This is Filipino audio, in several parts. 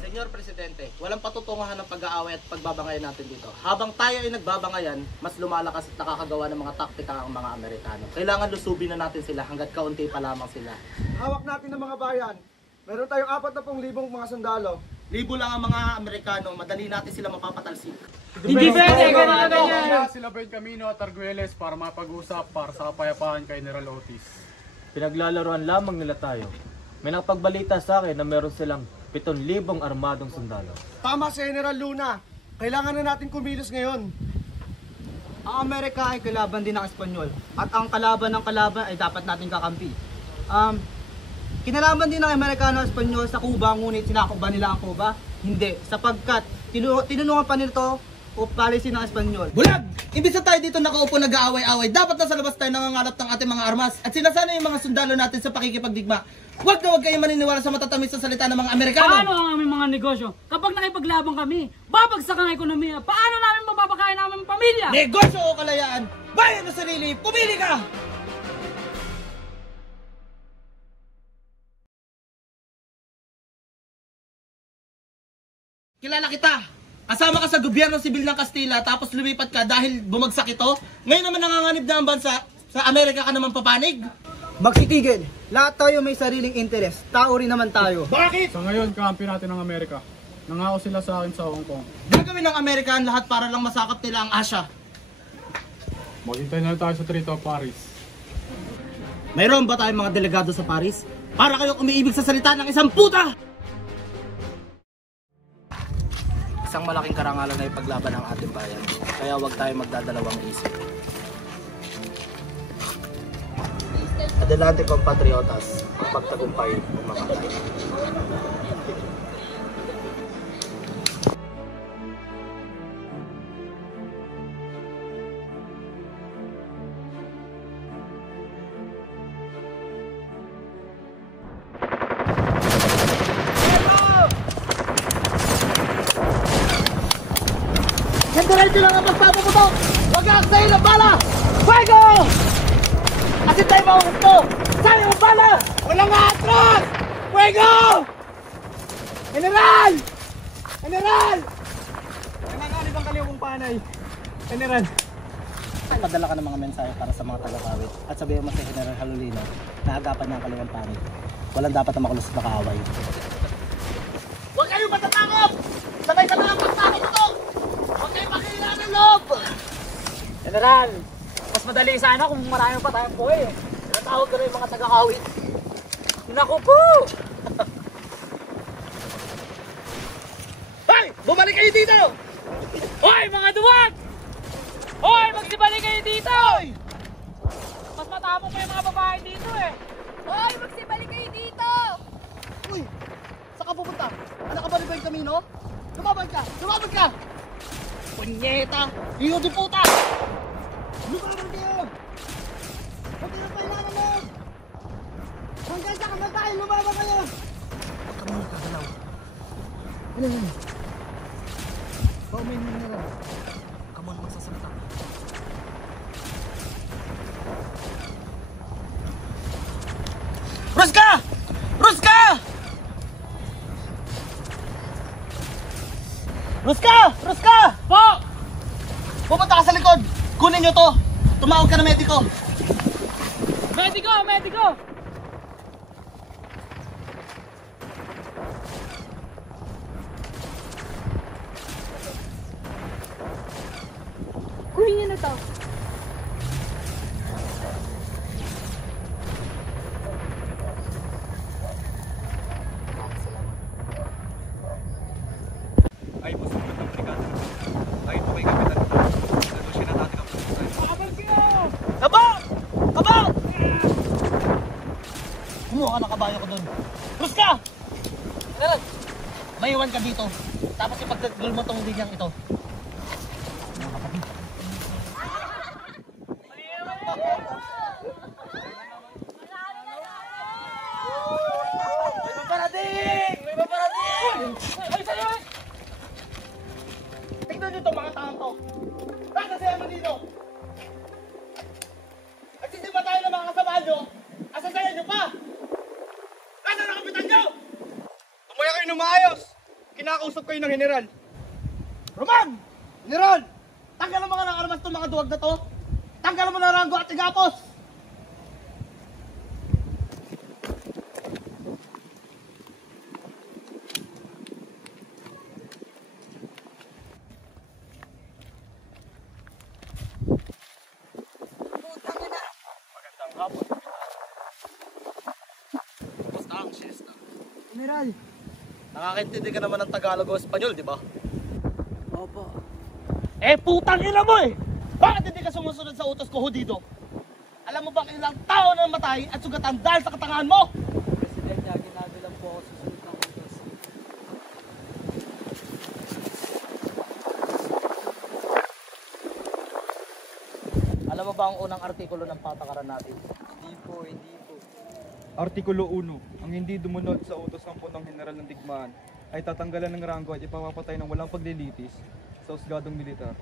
Senyor Presidente, walang patutunguhan ng pag-aaway at pagbabangayan natin dito. Habang tayo ay nagbabangayan, mas lumalakas at nakakagawa ng mga taktika ang mga Amerikano. Kailangan lusubin na natin sila hanggat kaunti pa lamang sila. Hawak natin ng mga bayan. Meron tayong 40,000 mga sundalo. Libo lang ang mga Amerikano, madali natin sila mapapatalsik. Hindi pwede, ganyan. Sila Benjamino at Arguelles para mapag-usap para sa kapayapaan kay General Otis. Pinaglalaroan lamang nila tayo. May nakapagbalita sa akin na meron silang 7,000 armadong sundalo. Tama si General Luna. Kailangan na natin kumilos ngayon. Ang Amerika ay kalaban din ng Espanyol. At ang kalaban ng kalaban ay dapat natin kakampi. Kinalaban din ng Amerikano at Espanyol sa Cuba, ngunit sinakop ba nila ang Cuba? Hindi, sapagkat tinulungan pa nito o policy ng Espanyol. Bulag! Imbis na tayo dito nakaupo nag-aaway-away, dapat nasa labas tayo nangangalap ng ating mga armas at sinasana yung mga sundalo natin sa pakikipagdigma. Huwag na huwag kayong maniniwala sa matatamis sa salita ng mga Amerikano. Paano ang aming mga negosyo? Kapag nakipaglaban kami, babagsak ang ekonomiya. Paano namin mapapakain ang aming pamilya? Negosyo o kalayaan, bayan o sarili, pumili ka! Kilala kita! Kasama ka sa gobyerno sibil ng Kastila tapos lumipat ka dahil bumagsak ito? Ngayon naman nanganganib na ang bansa, sa Amerika ka naman papanig? Magsitigil. Lahat tayo may sariling interes. Tao rin naman tayo. Bakit? Sa ngayon, kampi natin ng Amerika. Nangako sila sa akin sa Hong Kong. Gagawin ng Amerika ang lahat para lang masakop nila ang Asya. Maghintay na lang tayo sa Treaty of Paris. Mayroon ba tayong mga delegado sa Paris? Para kayong umiibig sa salita ng isang puta! Isang malaking karangalan na ipaglaban ng ating bayan. Kaya huwag tayong magdadalawang isip. Adelante compatriotas, ang pagtagumpay umamatay. Diretso lang ang magpapaputok! Huwag ka aksayin ng bala! Fuego! Kasi tayo mahusto! Saan yung bala? Walang atras! Fuego! General! General! Nanganganib ang kaliwang panay. General. Padala ka ng mga mensahe para sa mga taga-kawit at sabihin mo sa General Halulino na agapan niya ang kaliwang panay. Walang dapat na makulos na kaaway. Huwag kayong matatakot! Sabay ka na lang pagtakot ito! Huwag kayong makilala ng loob! General, mas madali sana kung marami pa tayong buhay eh. Natawag ka na yung mga taga-kawit. Naku po! Hoy! Bumalik kayo dito! Hoy mga duwag! Hoy, magsibalik kayo dito! Mas matapang pa yung mga babae dito eh. Hoy, magsibalik kayo dito! Uy! Saan ka pupunta? Anak ka ba ni Ben Camino? Lumaban ka! Lumaban ka! Punyeta! Iyo di puta! Lumaban kayo! Huwag kayo kailangan mo! Hanggang sa kamatayin, lumaban kayo! Huwag kami magkagalaw. Ano yun? Paumain mo na lang. Come on, magsasalita. Ruska! Ruska! Ruska! Ruska! Po! Pupunta ka sa likod! Kunin nyo to! Tumawag ka na mediko! Mediko! Mediko! Kunin niyo na to. Ay, boss, ng brigada. Ay, po kay Kapitan. Nalusyon na natin ang puso. Aba! Aba! Kumuha ka ng kabayo ko dun. Ruska! May iwan ka dito. Tapos ipagdagol mo tong linyang ito. Mga kapatid. May paparating! May paparating! Ay, sa'yo! Tignan nyo itong mga taong to. Bakit sila mo dito? At sisipa tayo ng mga kasama nyo. Asasayan nyo pa! Asan ang kapitan nyo? kayo ng maayos! Kinakausap kayo ng general. Roman! General! Tanggalan mo nga ng armas itong mga duwag na to! Tanggalan mo na Rango at Tigapos! General. Nakakaintindi ka naman ng Tagalog o Espanyol, di ba? Opo. Eh, putang ina mo eh! Bakit hindi ka sumusunod sa utos ko, Hudido? Alam mo ba ilang tao na namatay at sugatan dahil sa katangahan mo? Presidente, aginado lang po ako susunod ng utos. Alam mo ba ang unang artikulo ng patakaran natin? Hindi po. Artikulo 1. Ang hindi dumunod sa utos ng punong general ng digmaan ay tatanggalan ng ranggo at ipapapatay ng walang paglilitis sa husgadong militar.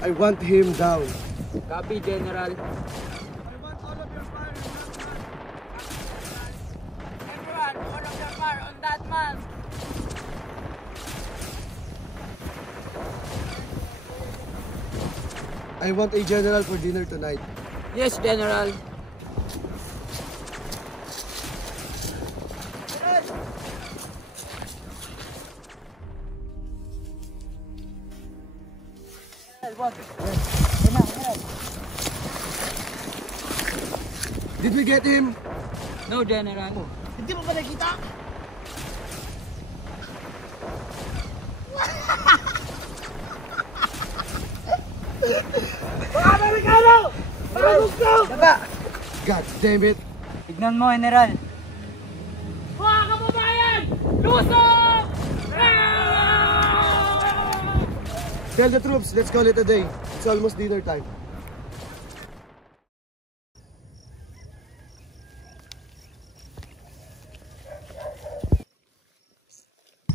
I want him down. Copy, General. Everyone, all of your fire on that man! I want a general for dinner tonight. Yes, General. Did we get him? No, General. Hindi mo ba nakita? Mga Amerikano! Mga gusto! God damn it! Tignan mo, General. Mga kababayan! Lusog! Tell the troops, let's call it a day. It's almost dinner time.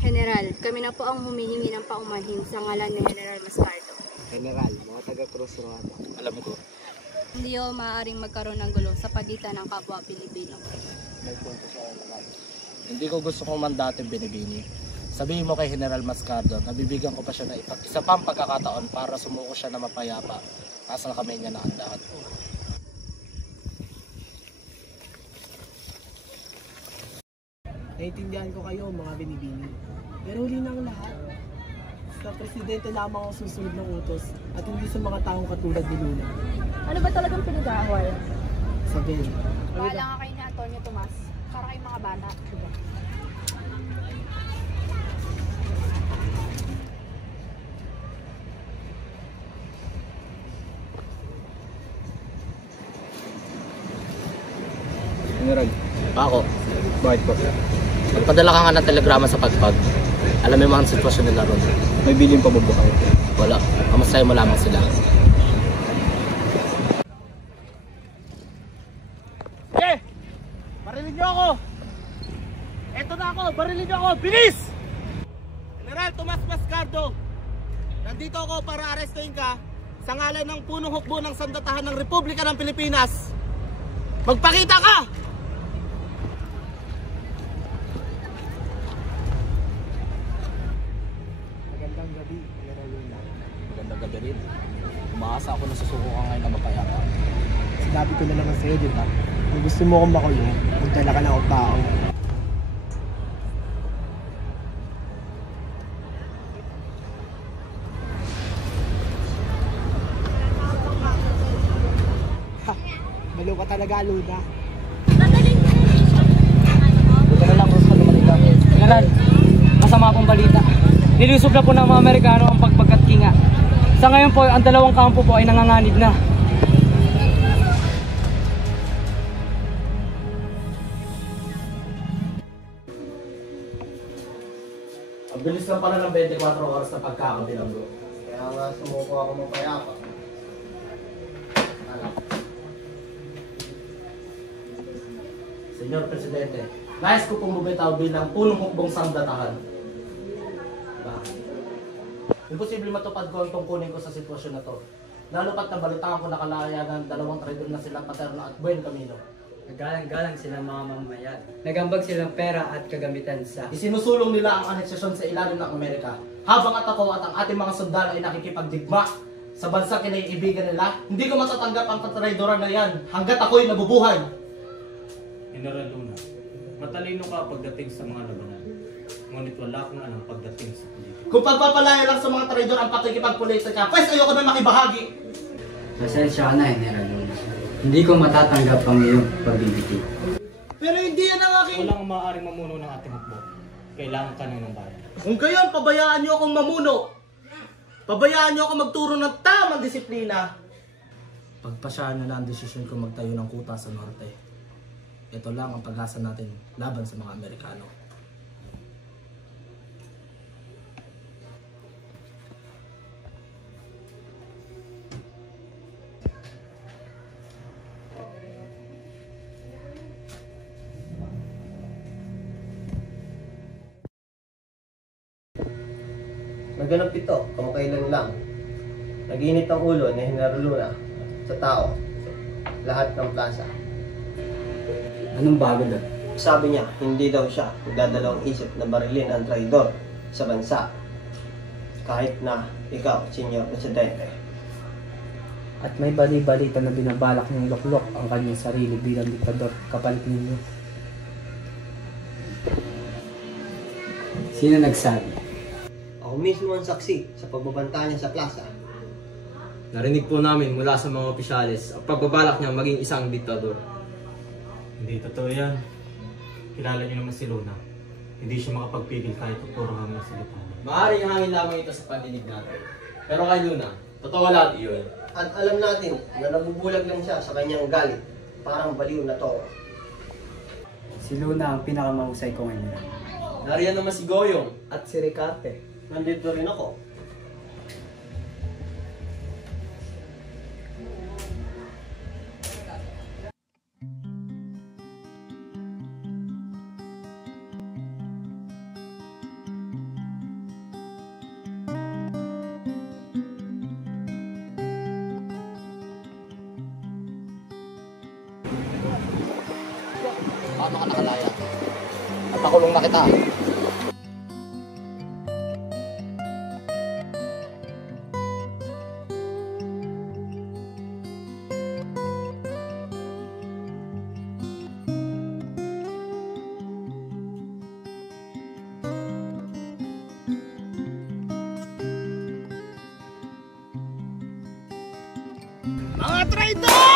General, kami na po ang humihingi ng paumanhin sa ngalan ni General Mascardo. General, mga taga-Cruz Roja. Alam ko. Hindi ho maaaring magkaroon ng gulo sa pagitan ng kapwa Pilipino. Hindi ko gusto kong mandating binibini. Sabihin mo kay General Mascardo na bibigyan ko pa siya ng isa pang pagkakataon para sumuko siya na mapayapa. Nasa kamay niya na ang lahat. Naiintindihan ko kayo, mga binibini. Pero huli na ang lahat. Sa presidente lamang ang susunod ng utos at hindi sa mga taong katulad ni Luna. Ano ba talagang pinag-aaway? Sabihin. Bahala nga kayo ni Antonio Tomas. Para kayong mga bata. Diba? General. Ako. Bakit po? Magpadala ka nga ng telegrama sa Pagpag. Alam mo yung mga sitwasyon nila ron. May bilin pa ba kayo? Wala. Kamasaya mo lamang sila. Eh! Barilin niyo ako! Eto na ako! Barilin niyo ako! Bilis! General Tomas Mascardo, nandito ako para arestuhin ka sa ngalan ng punong hukbo ng sandatahan ng Republika ng Pilipinas. Magpakita ka! Magandang gabi, General Luna. Magandang gabi rin. Umaasa ako na susuko ka ngayon na mapayapa. Sinabi ko na naman sa'yo, di ba? Kung gusto mo akong makulong, magdala ka ng tao. Balo ka talaga, Luna. Tataling ka na rin siya. Ano mo? Buta na lang General, masama pong balita. Nilusob na po ng mga Amerikano ang pagpagkatkinga. Sa ngayon po, ang dalawang kampo po ay nanganganib na. Ang bilis lang pala ng 24 oras na pagkakabilang bro. Kaya nga sumuko ako mapayapa. Senyor Presidente, nais ko pong bumitaw bilang punong hukbong sandatahan. Bakit? Imposible matupad ko ang tungkunin ko sa sitwasyon na to. Lalo pat nabalitaan ko nakalayanan dalawang traidor na silang Paterno at Buen Camino. Nagalang-galang silang mga mamamayan. Nagambag silang pera at kagamitan sa... Isinusulong nila ang aneksasyon sa ilalim ng Amerika. Habang at ako at ang ating mga sundalo ay nakikipagdigma sa bansang kinaiibigan nila, hindi ko matatanggap ang katraidoran na yan hanggat ako'y nabubuhay. General Luna, matalino ka pagdating sa mga labanan. Ngunit wala kang alam pagdating sa politika. Kung pagpapalaya lang sa mga traidor ang pakikipagpolitika, pues ayoko na makibahagi. Pasensya ka na, General Luna. Hindi ko matatanggap ang iyong pagbibiti. Pero hindi yan ang aking... Walang maaaring mamuno ng ating hukbo. Kailangan ka na ng bayan. Kung gayon, pabayaan niyo akong mamuno. Pabayaan niyo ako magturo ng tamang disiplina. Pagpasyahan nyo na ang desisyon ko magtayo ng kuta sa norte. Ito lang ang pag-asa natin laban sa mga Amerikano. Naganap ito, kamakailan lang. Nag-init ang ulo ni General Luna sa tao, lahat ng plaza. Anong bago doon? Sabi niya, hindi daw siya magdadalawang isip na barilin ang traidor sa bansa. Kahit na ikaw, Senyor Presidente. At may bali-balita na binabalak niyang luklok ang kanyang sarili bilang diktador kapalit ninyo. Sino nagsabi? Ako mismo ang saksi sa pagbabanta niya sa plaza. Narinig po namin mula sa mga opisyalis ang pagbabalak niya maging isang diktador. Hindi totoo yan. Kilala niyo naman si Luna. Hindi siya makapagpigil kahit tuturo kami ng salita. Maaaring hangin lamang ito sa pandinig natin. Pero kay Luna, totoo lahat iyon. At alam natin na nabubulag lang siya sa kanyang galit. Parang baliw na to. Si Luna ang pinakamahusay ko ngayon. Nariyan naman si Goyong At si Ricarte. Nandito rin ako. Paano ka nakalaya? Napakulong na kita. Mga traitor!